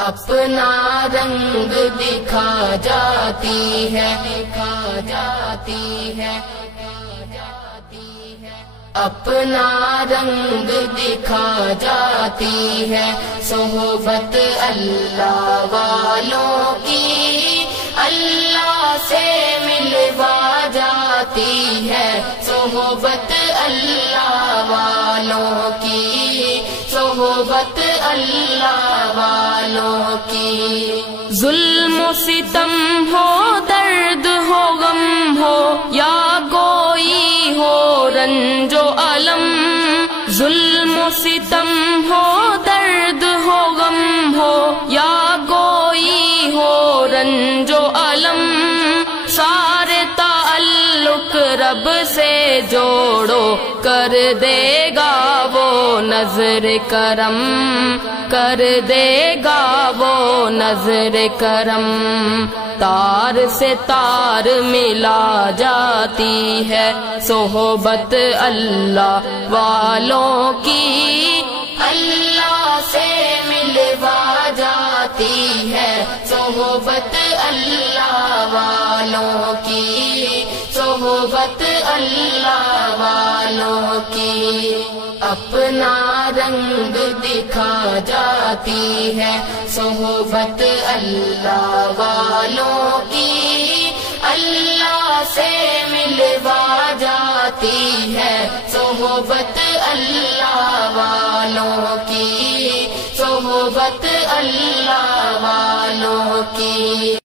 اپنا رنگ دکھا جاتی ہے، اپنا رنگ دکھا جاتی ہے، صحبت اللہ والوں کی اللہ سے ملوا جاتی ہے، صحبت اللہ والوں کی، صحبت اللہ والوں کی۔ ظلم و ستم ہو، درد ہو، غم ہو، یا کوئی ہو رنج و الم، ظلم و ستم ہو، درد ہو، غم ہو، یا کوئی ہو رنج و الم، سارے تعلق رب سے جوڑو، کر دے گا وہ نظر کرم، کر دے گا وہ نظر کرم۔ تار سے تار ملا جاتی ہے، صحبت اللہ والوں کی اللہ سے ملوا جاتی ہے، صحبت اللہ والوں کی، صحبت اللہ والوں کی۔ اپنا رنگ دکھا جاتی ہے، صحبت اللہ والوں کی اللہ سے ملوا جاتی ہے، صحبت اللہ والوں کی، صحبت اللہ والوں کی۔